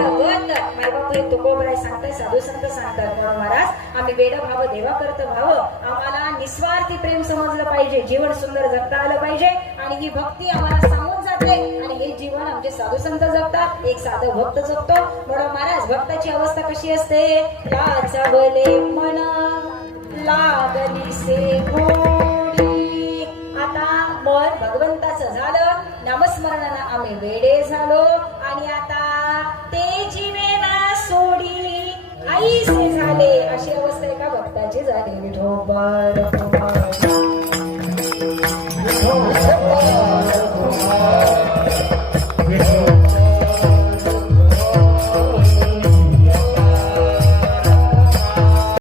मायबाप हे तुकोबराय सांगताय, साधू संत सांगतात म्हणून महाराज आम्ही वेद भाव देवा करत भाव, आम्हाला निस्वार्थी प्रेम समजलं पाहिजे, जीवन सुंदर जगता आलं पाहिजे आणि ही भक्ती आम्हाला सांगून जाते आणि हे जीवन आमचे साधू संत जगतात, एक साधं भक्त जगतो म्हणून महाराज भक्ताची अवस्था कशी असते, लाजवले मन लागली से गोडी. आता मन भगवंताचं झालं, नामस्मरणाला आम्ही वेडे झालो आणि आता ते जीवेना सोडी आईसे झाले, अशी अवस्था एका भक्ताची झाली. विठोबा